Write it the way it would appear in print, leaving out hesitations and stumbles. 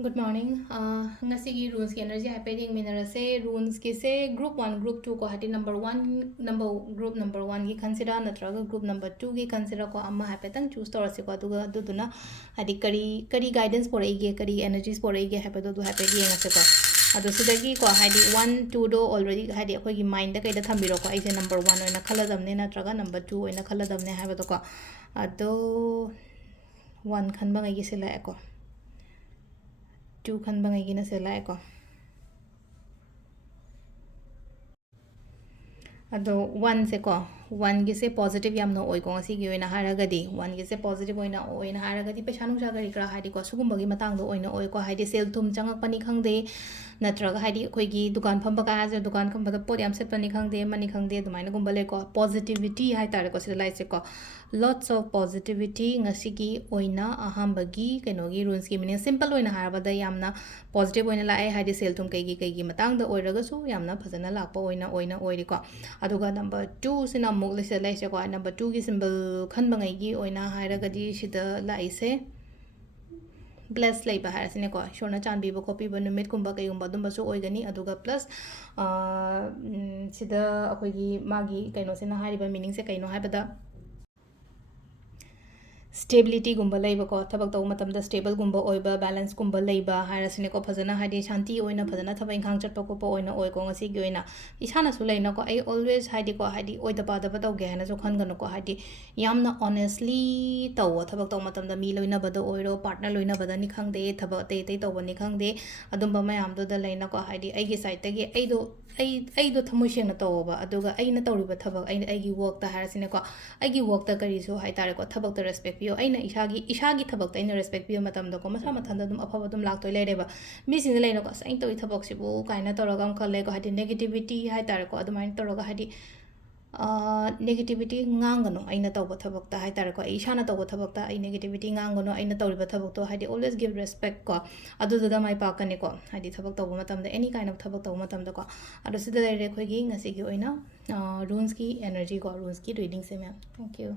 Good morning. Ngasigi rules ki energy hypering minerase rules ki se group 1 group 2 ko hati number 1 number group number 1 ki consider natraga group number 2 ki consider ko amma hypetang choose torasi ko aduga aduduna hadi kari guidance por ige kari energies por ige hypedo du hyped yengase ko adu sidagi ko hadi 1 2 do already hadi akoi gi mind da kai da thambiro ko aise number 1 oina khaladamne natraga number 2 oina khaladamne hypedo ko ado 1 khanba ngai gi sila ko 2 खनबा ngaygi se lae ko ado 1 se ko 1 gi se positive yamno oi ko ngasi gi oina haragadi 1 gi se positive oina haragadi pe shanu ja gari kra haidi ko sugumba gi matang do oina oi ko haidi sel thum changak pani khangde natraga haidi khoi gi dukan phamba ka haje dukan khamba da pot yam set pani khangde mani khangde dumaina gumba le ko positivity hai tare ko se lai se ko lots of positivity ngasi gi oina ahamba gi keno gi rules gi meaning simple oina harba da yamna positive oina lae haidi sel thum kai gi matang da oiraga su yamna phajana lakpa oina oi ri ko aduga number 2 sina muk lise laise ko number 2 gi symbol khan bangai gi oina hairagadi sida laise bless leiba harasine ko shorna chanbi bo copy bo numit kumba kayumba dumba su oigani aduga plus sida akoi gi magi kaino sina hariba meaning se kaino haibada stability gumba leiba ko thabak taw matam da stable gumba oiba balance gumba leiba harasine ko phajana hadi shanti oina phajana thaba inkhang chatpa ko oina oi ko ngasi gi oina isana su leina ko ai always hadi ko hadi oida pa da taw ge hana so khan gano ko hadi yamna honestly taw thabak taw matam da mi loina bada oiro partner loina bada ni khangde thaba te taw ni khangde adumba mayam do da leina ko hadi ai gi side ta gi ai do thamoi seng na taw ba aduga ai na tawriba thabak ai gi work ta harasine ko ai gi work ta kari so hai tare ko thabak ta respect पियो अइना इशागी थबक तैना respect पियो मतम दको मसा मथन दम अफब दम लाक्तोय लेरेबा मिसिन लेनो को सैन तोय थबक सिबो काइना तोरगा हम खले को हादि नेगेटिविटी हाय तारे को अदुमाइन तोरगा हादि negativity ngang aina tawba thabakta hai tar ko ishana tawba thabakta ai negativity ngang aina tawriba thabak to hadi always give respect ko adu da mai pa kane ko hadi thabak tawba matam da any kind of thabak tawba matam da ko adu sida re khoi gi ngasi gi oina runes ki energy ko runes ki reading se ma'am thank you